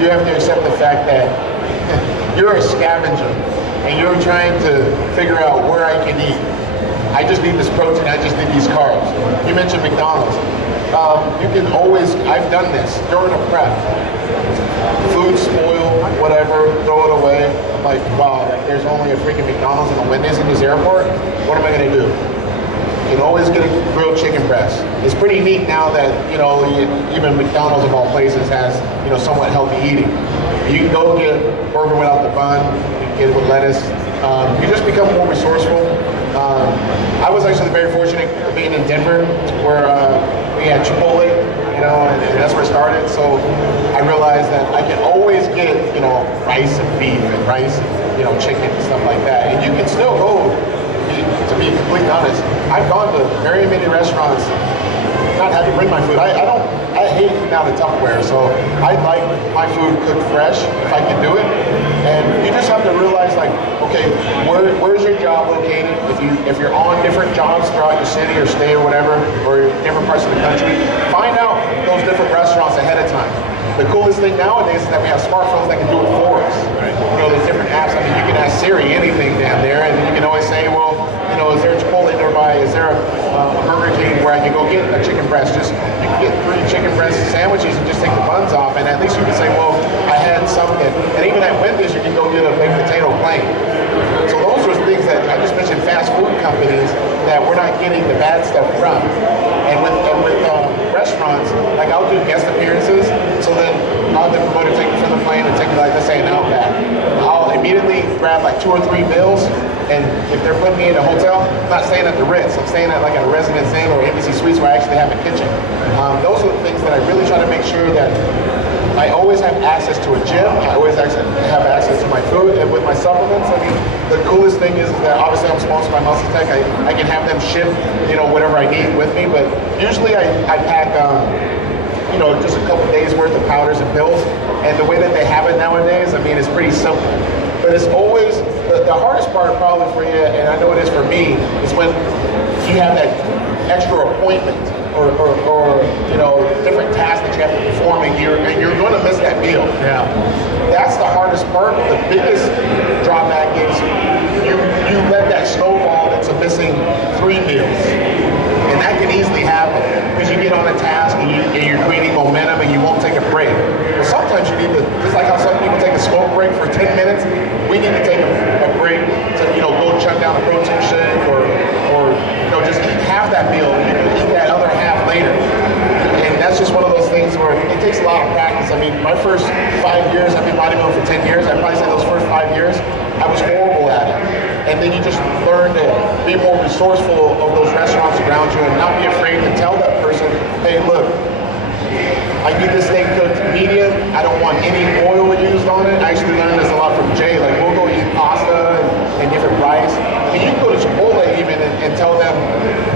you have to accept the fact that you're a scavenger and you're trying to figure out where I can eat. I just need this protein, I just need these carbs. You mentioned McDonald's. You can always, I've done this during a prep. Food spoil, whatever, throw it away. I'm like, wow, like there's only a freaking McDonald's and a Wendy's in this airport. What am I gonna do? You can always get a grilled chicken breast. It's pretty neat now that, you know, even McDonald's of all places has, you know, somewhat healthy eating. You can go get a burger without the bun, you can get it with lettuce. You just become more resourceful. I was actually very fortunate being in Denver where we had Chipotle, you know, and that's where it started. So I realized that I can always get, you know, rice and beef and rice, you know, chicken and stuff like that. And you can still go, to be completely honest, I've gone to very many restaurants, not had to bring my food. I hate eating out of Tupperware, so I like my food cooked fresh if I can do it. And you just have to realize, like, okay, where's your job located? If you're on different jobs throughout your city or state or whatever, or different parts of the country, find out those different restaurants ahead of time. The coolest thing nowadays is that we have smartphones that can do it for us. Right. You know, there's different apps. I mean, you can ask Siri anything down there, and you can always say, well, you know, is there a Chipotle nearby? Is there a Burger King where I can go get a chicken breast? Just you can get 3 chicken breast sandwiches and just take the buns off, and at least you can say, well, I had something. And even at Wendy's, you can go get a baked potato plain. So those are things that I just mentioned, fast food companies that we're not getting the bad stuff from. And with restaurants, like I'll do guest appearances, so then I'll have the promoter take me from the plane and take me, like, let's say, an Outback. I'll immediately grab like 2 or 3 meals, and if they're putting me in a hotel, I'm not staying at the Ritz, I'm staying at like a Residence Inn or Embassy Suites where I actually have a kitchen. Those are the things that I really try to make sure that I always have access to a gym, I always have access to my food, and with my supplements, I mean, the coolest thing is that obviously I'm sponsored by Muscle Tech, I can have them ship, you know, whatever I need with me, but usually I pack, you know, just a couple days worth of powders and pills, and the way that they have it nowadays, I mean, it's pretty simple. But it's always, the hardest part probably for you, and I know it is for me, is when you have that extra appointment or you know, different tasks that you have to perform, and you're going to miss that meal. Yeah. That's the hardest part. The biggest drawback is you let that snowball into missing 3 meals. And that can easily happen because you get on a task and you're creating momentum and you won't take a break. But sometimes you need to, just like how some people take a smoke break for 10 minutes, we need to take a break to, you know, go chug down a protein shake or you know, just eat half that meal and you can eat that other half later. And that's just one of those things where it takes a lot of practice. I mean, my first 5 years, I've been bodybuilding for 10 years, I'd probably say those first 5 years, I was horrible at it. And then you just learn to be more resourceful of those restaurants around you and not be afraid to tell that person, hey, look, I need this thing cooked medium. I don't want any oil used on it. I actually learned this a lot from Jay. Like, we'll go eat pasta and different rice. And you can go to Chipotle even and tell them,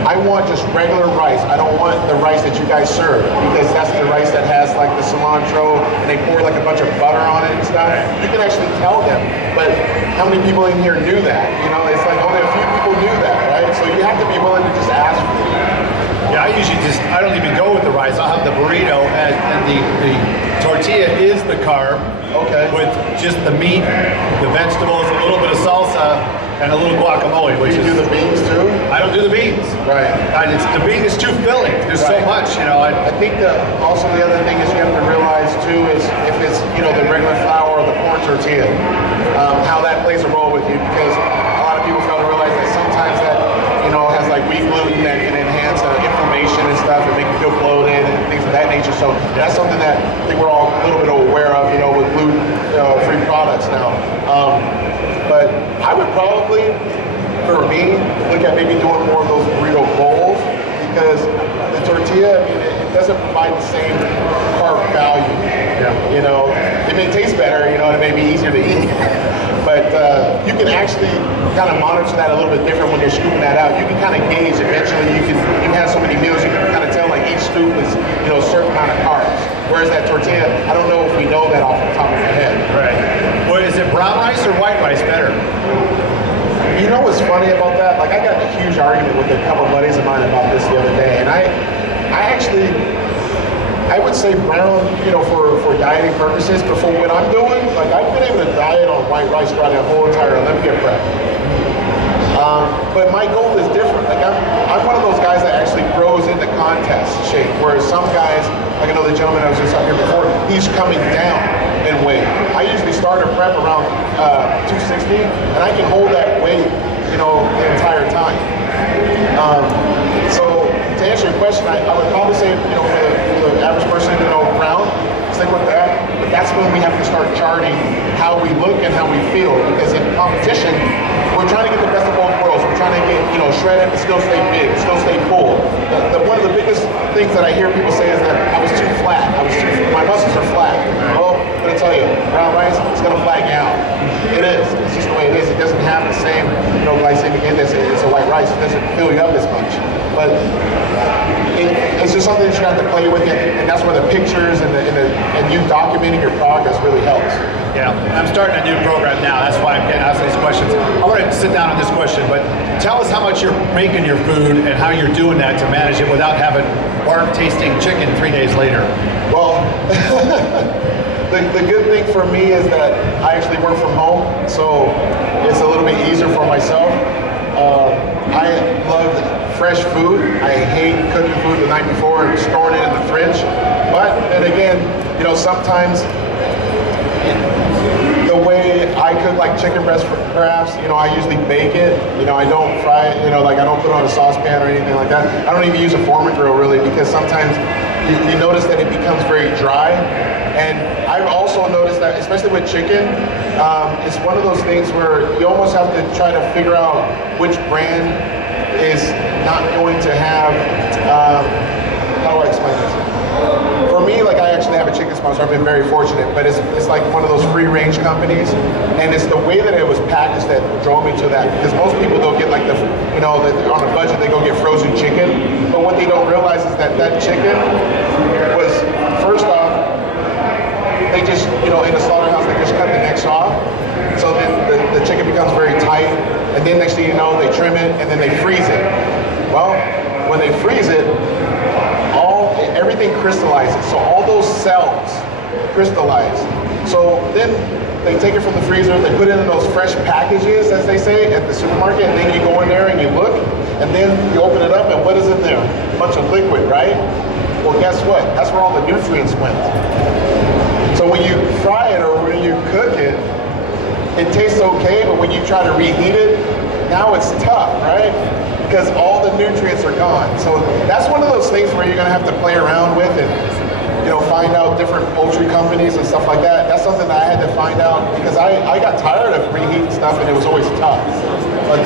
I want just regular rice. I don't want the rice that you guys serve, because that's the rice that has like the cilantro and they pour like a bunch of butter on it and stuff. You can actually tell them, but how many people in here knew that? You know, it's like only a few people knew that, right? So you have to be willing to just ask for it. Yeah, I don't even go with the rice. I'll have the burrito and the tortilla is the carb. Okay. With just the meat, the vegetables, a little bit of salsa, and a little guacamole. Which you do the beans too? I don't do the beans. Right. The bean is too filling. There's so much, you know. I think that also the other thing is you have to realize too is if it's, you know, the regular flour or the corn tortilla, how that plays a role with you, because a lot of people fail to realize that sometimes that, you know, has like wheat gluten that can enhance inflammation and stuff and make you feel bloated and things of that nature. So that's something that I think we're all a little bit aware of, you know, with gluten-free products now. But I would probably, for me, look at maybe doing more of those burrito bowls, because the tortilla, I mean, it doesn't provide the same carb value. Yeah. You know, it may taste better, you know, and it may be easier to eat. But you can actually kind of monitor that a little bit different when you're scooping that out. You can kind of gauge eventually. You have so many meals, you can kind of tell like each scoop is, you know, a certain amount of carbs. Whereas that tortilla, I don't know if we know that off the top of our head. Right. Well, is it brown rice or white rice better? You know what's funny about that? Like, I got a huge argument with a couple of buddies of mine about this the other day, and I I would say brown, for dieting purposes, but for what I'm doing, like I've been able to diet on white rice throughout the whole entire Olympia prep. But my goal is different. Like I'm one of those guys that actually grows into contest shape, whereas some guys, like I know the gentleman I was just up here before, he's coming down in weight. I usually start a prep around 260, and I can hold that weight, the entire time. So to answer your question, I would probably say, for the average person, brown, stick with that. But that's when we have to start charting how we look and how we feel, because in competition, we're trying to get the best of both worlds. We're trying to get, shredded, but still stay big, still stay full. One of the biggest things that I hear people say is that I was too flat. My muscles are flat. Well, I'm gonna tell you, brown rice, it's gonna flatten you out. It is. It's just the way it is. It doesn't have the same, glycemic index as a white rice. It doesn't fill you up as much. But it's just something that you have to play with, and that's where the pictures and you documenting your progress really helps. Yeah, I'm starting a new program now. That's why I'm getting asked these questions. I want to sit down on this question, but tell us how much you're making your food and how you're doing that to manage it without having bark tasting chicken 3 days later. Well, the good thing for me is that I actually work from home, so it's a little bit easier for myself. I love fresh food. I hate cooking food the night before and storing it in the fridge. But then again, sometimes the way I cook like chicken breast perhaps, I usually bake it. I don't fry it, like I don't put it on a saucepan or anything like that. I don't even use a Foreman grill really, because sometimes you notice that it becomes very dry. And I've also noticed that, especially with chicken, it's one of those things where you almost have to try to figure out which brand is not going to have, how do I explain this? For me, like I actually have a chicken sponsor. I've been very fortunate, but it's like one of those free-range companies, and it's the way that it was packaged that drove me to that. Because most people they'll get like on a budget they go get frozen chicken, but what they don't realize is that chicken was first off they just in the slaughterhouse they just cut the necks off, so then the chicken becomes very tight, and then next thing you know they trim it and then they freeze it. Well, when they freeze it, everything crystallizes, so all those cells crystallize. So then they take it from the freezer, they put it in those fresh packages, as they say, at the supermarket, and then you go in there and you look, and then you open it up, and what is in there? A bunch of liquid, right? Well, guess what? That's where all the nutrients went. So when you fry it or when you cook it, it tastes okay, but when you try to reheat it, now it's tough, right? Because all the nutrients are gone. So that's one of those things where you're gonna have to play around with and find out different poultry companies and stuff like that. That's something that I had to find out because I got tired of reheating stuff and it was always tough. But